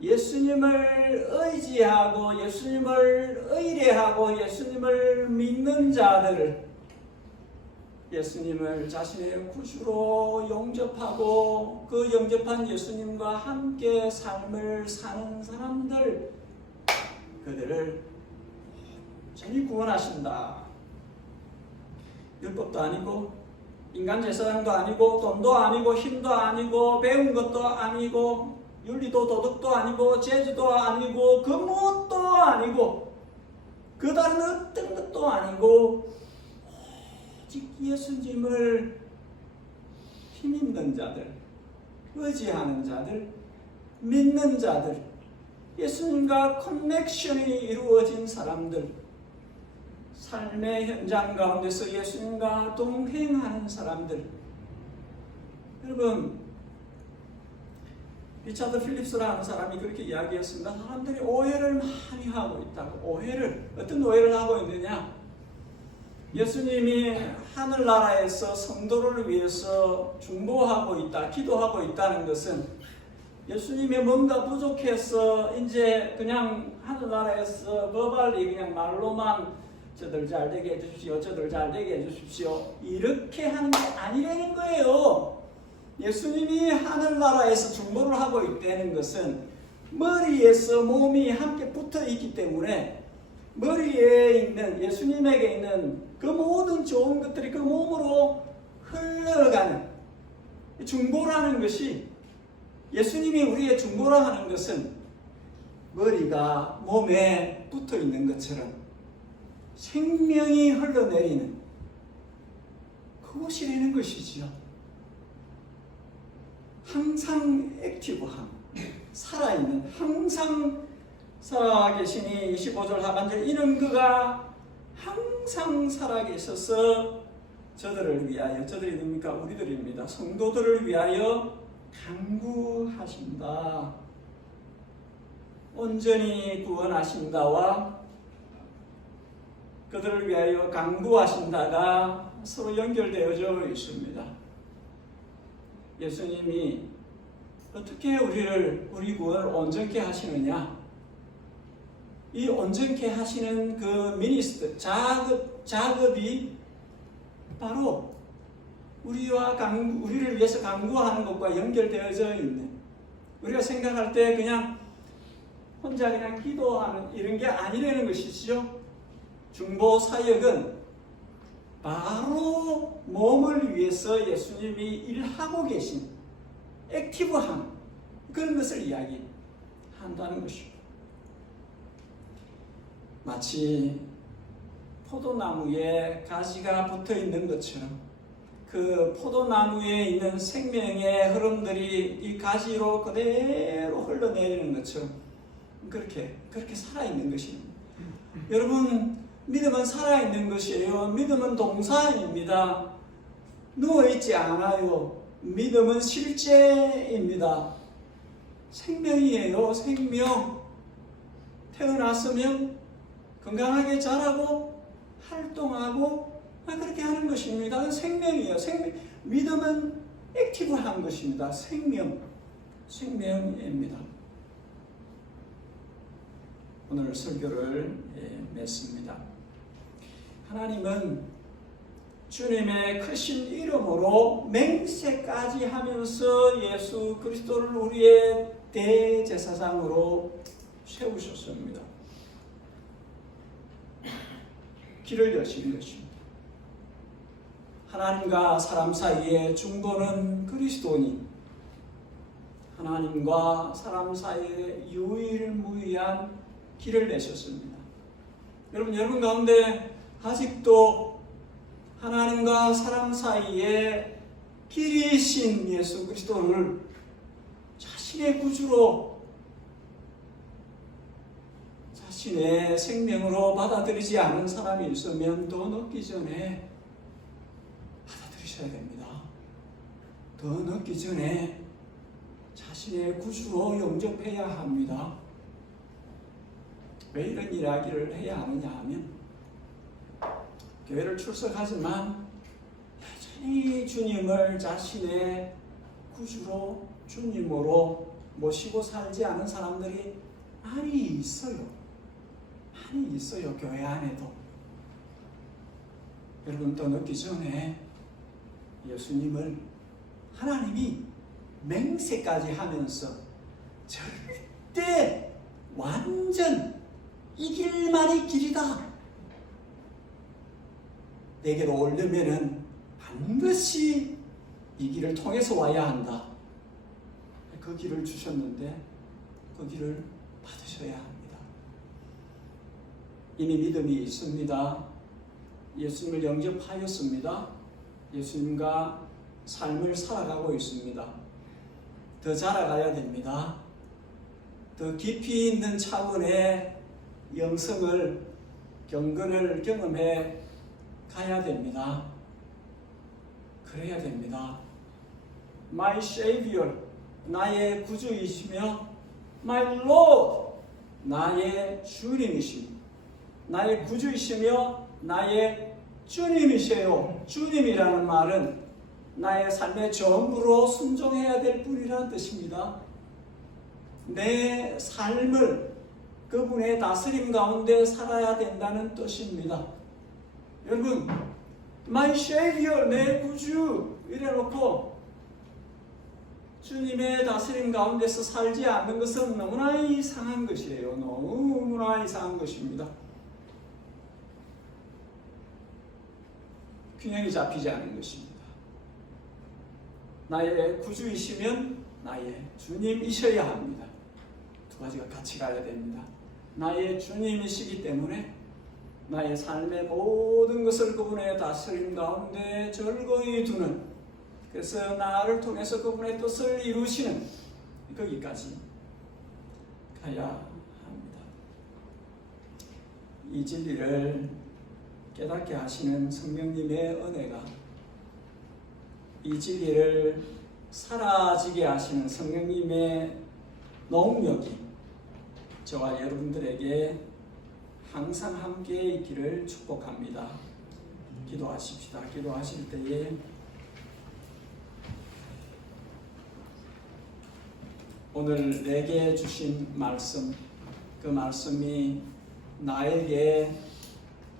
예수님을 의지하고 예수님을 의뢰하고 예수님을 믿는 자들을, 예수님을 자신의 구주로 영접하고 그 영접한 예수님과 함께 삶을 사는 사람들, 그들을 온전히 구원하신다. 율법도 아니고 인간 제사장도 아니고 돈도 아니고 힘도 아니고 배운 것도 아니고 윤리도 도덕도 아니고 재주도 아니고 그 무엇도 아니고 그 다른 어떤 것도 아니고 오직 예수님을 힘입는 자들, 의지하는 자들, 믿는 자들, 예수님과 커넥션이 이루어진 사람들, 삶의 현장 가운데서 예수님과 동행하는 사람들. 여러분, 리차드 필립스라는 사람이 그렇게 이야기했습니다. 사람들이 오해를 많이 하고 있다고. 어떤 오해를 하고 있느냐? 예수님이 하늘나라에서 성도를 위해서 중보하고 있다, 기도하고 있다는 것은 예수님이 뭔가 부족해서 이제 그냥 하늘나라에서 버발리 그냥 말로만 저들 잘 되게 해주십시오, 저들 잘 되게 해주십시오, 이렇게 하는 게 아니라는 거예요. 예수님이 하늘나라에서 중보를 하고 있다는 것은 머리에서 몸이 함께 붙어 있기 때문에 머리에 있는, 예수님에게 있는 그 모든 좋은 것들이 그 몸으로 흘러가는 중보라는 것이, 예수님이 우리의 중보라 하는 것은 머리가 몸에 붙어 있는 것처럼 생명이 흘러내리는 그것이라는 것이지요. 항상 액티브함, 살아있는, 항상 살아계시니 25절 하반절, 이는 그가 항상 살아계셔서 저들을 위하여, 저들이 누굽니까? 우리들입니다. 성도들을 위하여 간구하신다. 온전히 구원하신다와 그들을 위하여 간구하신다가 서로 연결되어져 있습니다. 예수님이 어떻게 우리 구원을 온전케 하시느냐? 이 온전케 하시는 그 미니스트 작업이 바로 우리를 위해서 간구하는 것과 연결되어져 있는, 우리가 생각할 때 그냥 혼자 그냥 기도하는 이런 게 아니라는 것이죠. 중보 사역은 바로 몸을 위해서 예수님이 일하고 계신 액티브한 그런 것을 이야기한다는 것입니다. 마치 포도나무에 가지가 붙어 있는 것처럼 그 포도나무에 있는 생명의 흐름들이 이 가지로 그대로 흘러내리는 것처럼 그렇게 살아있는 것입니다. 여러분, 믿음은 살아있는 것이에요. 믿음은 동사입니다. 누워있지 않아요. 믿음은 실제입니다. 생명이에요. 생명. 태어났으면 건강하게 자라고 활동하고 그렇게 하는 것입니다. 그건 생명이에요. 믿음은 액티브한 것입니다. 생명입니다. 오늘 설교를 맺습니다. 하나님은 주님의 크신 이름으로 맹세까지 하면서 예수 그리스도를 우리의 대제사장으로 세우셨습니다. 길을 여신 것입니다. 하나님과 사람 사이의 중보는 그리스도니 하나님과 사람 사이의 유일무이한 길을 내셨습니다. 여러분 가운데 아직도 하나님과 사람 사이에 길이신 예수 그리스도를 자신의 구주로 자신의 생명으로 받아들이지 않은 사람이 있으면 더 늦기 전에 받아들이셔야 됩니다. 더 늦기 전에 자신의 구주로 영접해야 합니다. 왜 이런 이야기를 해야 하느냐 하면 교회를 출석하지만 여전히 주님을 자신의 구주로 주님으로 모시고 살지 않은 사람들이 많이 있어요. 교회 안에도. 여러분, 또 늦기 전에 예수님을 하나님이 맹세까지 하면서 절대 완전 이 길만이 길이다. 내게로 오려면은 반드시 이 길을 통해서 와야 한다. 그 길을 주셨는데 그 길을 받으셔야 합니다. 이미 믿음이 있습니다. 예수님을 영접하였습니다. 예수님과 삶을 살아가고 있습니다. 더 자라가야 됩니다. 더 깊이 있는 차원의 영성을, 경건을 경험해 가야 됩니다. 그래야 됩니다. My Savior, 나의 구주이시며 My Lord, 나의 주님이시며 나의 구주이시며 나의 주님이세요. 주님이라는 말은 나의 삶의 전부로 순종해야 될 분이라는 뜻입니다. 내 삶을 그분의 다스림 가운데 살아야 된다는 뜻입니다. 여러분, My Savior, 내 구주 이래놓고 주님의 다스림 가운데서 살지 않는 것은 너무나 이상한 것이에요. 너무나 이상한 것입니다. 균형이 잡히지 않은 것입니다. 나의 구주이시면 나의 주님이셔야 합니다. 두 가지가 같이 가야 됩니다. 나의 주님이시기 때문에 나의 삶의 모든 것을 그분의 다스림 가운데 절거히 두는, 그래서 나를 통해서 그분의 뜻을 이루시는 거기까지 가야 합니다. 이 진리를 깨닫게 하시는 성령님의 은혜가, 이 진리를 사라지게 하시는 성령님의 능력이 저와 여러분들에게 항상 함께 있기를 축복합니다. 기도하십시다. 기도하실 때에 오늘 내게 주신 말씀, 그 말씀이 나에게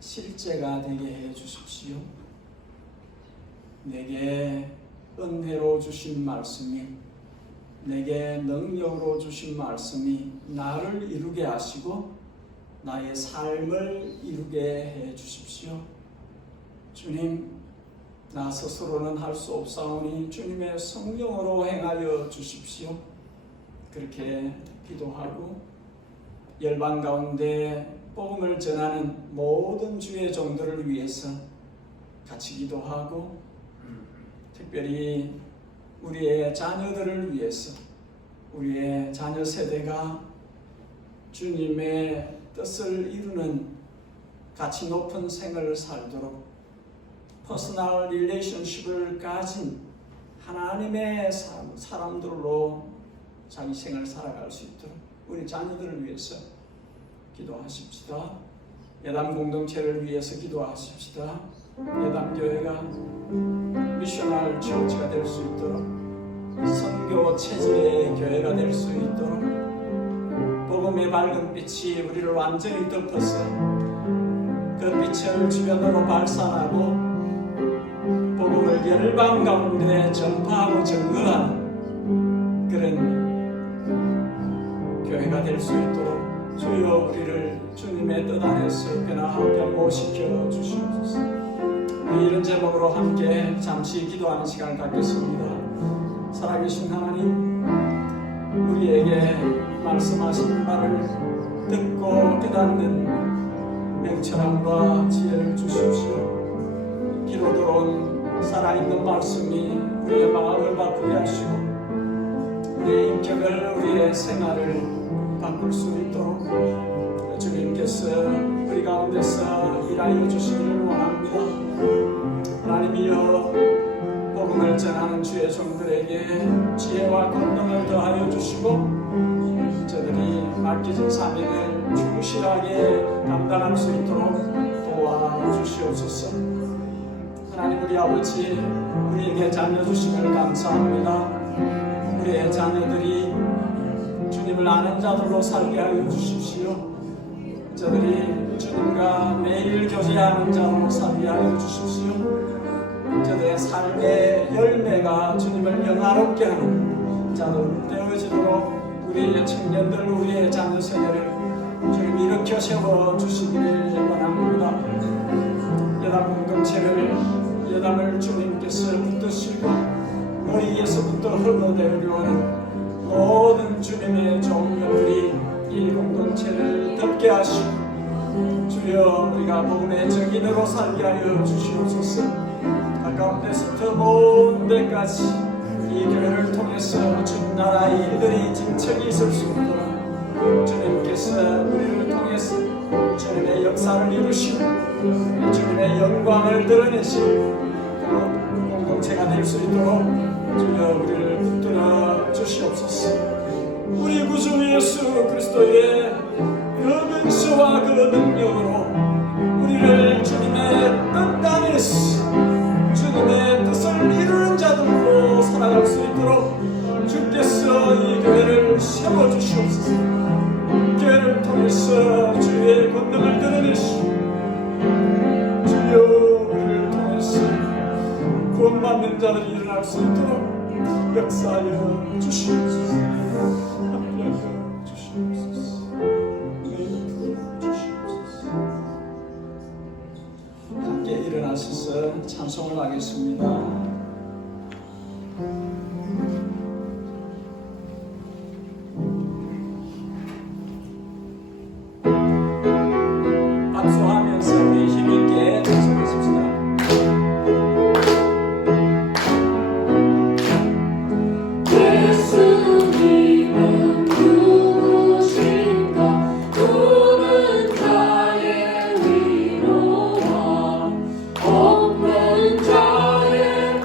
실제가 되게 해 주십시오. 내게 은혜로 주신 말씀이, 내게 능력으로 주신 말씀이 나를 이루게 하시고 나의 삶을 이루게 해 주십시오. 주님, 나 스스로는 할 수 없사오니 주님의 성령으로 행하여 주십시오. 그렇게 기도하고 열방 가운데 복음을 전하는 모든 주의 종들을 위해서 같이 기도하고, 특별히 우리의 자녀들을 위해서, 우리의 자녀 세대가 주님의 뜻을 이루는 가치 높은 생활을 살도록 퍼스널 릴레이션십을 가진 하나님의 사람들로 자기 생을 살아갈 수 있도록 우리 자녀들을 위해서 기도하십시다. 예담 공동체를 위해서 기도하십시다. 예담 교회가 미셔널 처치가 될 수 있도록, 선교 체질의 교회가 될 수 있도록, 복음의 밝은 빛이 우리를 완전히 덮어서 그 빛을 주변으로 발산하고 복음을 열방 가운데 전파하고 증거하는 그런 교회가 될 수 있도록 주여 우리를 주님의 뜻 안에서 변화시켜 주시옵소서. 이런 제목으로 함께 잠시 기도하는 시간을 갖겠습니다. 살아계신 하나님, 우리에게 말씀하신 바를 듣고 깨닫는 명철함과 지혜를 주십시오. 귀로 들어온 살아있는 말씀이 우리의 마음을 바꾸게 하시고 우리의 인격을, 우리의 생활을 바꿀 수 있도록 주님께서 우리 가운데서 일하여 주시기를 원합니다. 하나님이여, 복음을 전하는 주의 종들에게 지혜와 권능을 더하여 주시고 저들이 맡겨진 사명을 충실하게 감당할 수 있도록 도와주시옵소서. 하나님, 우리 아버지, 우리에게 자녀 주심을 감사합니다. 우리의 자녀들이 주님을 아는 자들로 살게 하여 주십시오. 저들이 주님과 매일 교제하는 자로 살게 하여 주십시오. 저들의 삶의 열매가 주님을 영화롭게 하는 자들 되어지도록 우리의 청년들, 우리의 자녀 세대를 주님 일으켜 세워 주시기를 원합니다. 예담 공동체를, 예담을 주님께서 붙드시고 머리에서부터 흘러내려오는 모든 주님의 종들이 이 공동체를 덮게 하시고 주여 우리가 복음의 증인으로 살게 하여 주시옵소서. 가까운 데서부터 먼 데까지 이 교회를 통해서 주님 나라의 일들이 진척이 있을 수 있도록 주님께서 우리를 통해서 주님의 역사를 이루시고 주님의 영광을 드러내시고 공동체가 될 수 있도록 주여 우리를 붙들어 주시옵소서. 우리 구주 예수 그리스도의 그 능수와 그 능력으로 우리를 주님의 뜻 안에서 주님의 뜻을 이루는 자들로 살아갈 수 있도록 주께서 이 교회를 세워주시옵소서. 교회를 통해서 주의 권능을 드러내시고 주여 우리를 통해서 구원받는 자들이 일어날 수 있도록 역사하여 주시옵소서. 함께하여 주시옵소서. 함께 일어나셔서 찬송을 하겠습니다. 박수하면서 우리 힘있게 찬송하십시다. 예수님은 누구신가? 부른 자의 위로와 없는 자의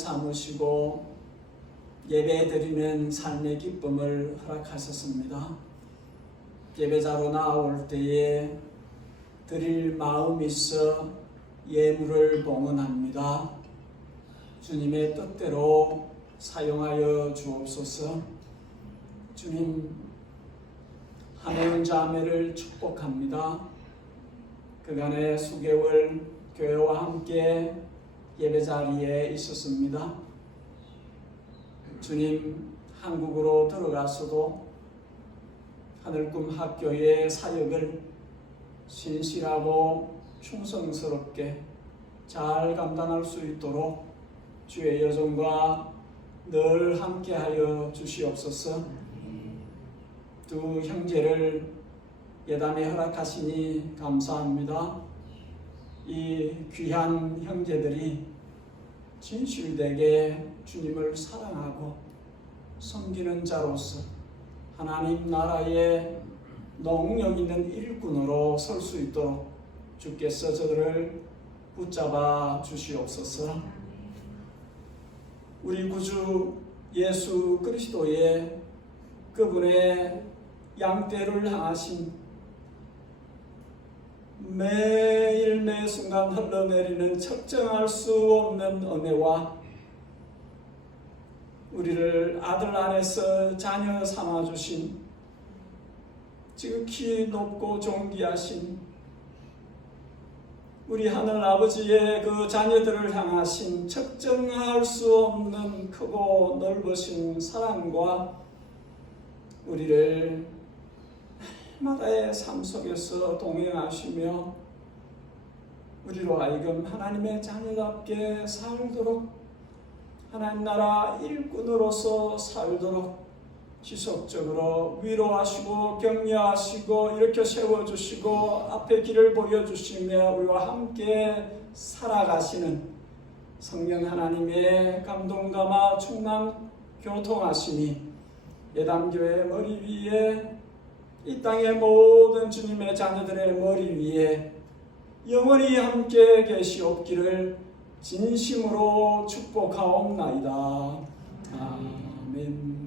삼으시고 예배드리는 삶의 기쁨을 허락하셨습니다. 예배자로 나올 때에 드릴 마음이 있어 예물을 봉헌합니다. 주님의 뜻대로 사용하여 주옵소서. 주님, 한혜은 자매를 축복합니다. 그간의 수개월 교회와 함께 예배 자리에 있었습니다. 주님, 한국으로 들어가서도 하늘꿈 학교의 사역을 신실하고 충성스럽게 잘 감당할 수 있도록 주의 여정과 늘 함께하여 주시옵소서. 두 형제를 예담에 허락하시니 감사합니다. 이 귀한 형제들이 진실되게 주님을 사랑하고 섬기는 자로서 하나님 나라의 능력 있는 일꾼으로 설 수 있도록 주께서 저들을 붙잡아 주시옵소서. 우리 구주 예수 그리스도의 그분의 양떼를 향하신 매일 매순간 흘러내리는 측정할 수 없는 은혜와 우리를 아들 안에서 자녀 삼아주신 지극히 높고 존귀하신 우리 하늘 아버지의 그 자녀들을 향하신 측정할 수 없는 크고 넓으신 사랑과 우리를 날마다의 삶 속에서 동행하시며 우리로 하여금 하나님의 자녀답게 살도록 하나님 나라 일꾼으로서 살도록 지속적으로 위로하시고 격려하시고 일으켜 세워주시고 앞에 길을 보여주시며 우리와 함께 살아가시는 성령 하나님의 감동감화 충만 교통하시니 예담교회 머리 위에 이 땅의 모든 주님의 자녀들의 머리 위에 영원히 함께 계시옵기를 진심으로 축복하옵나이다. 아멘.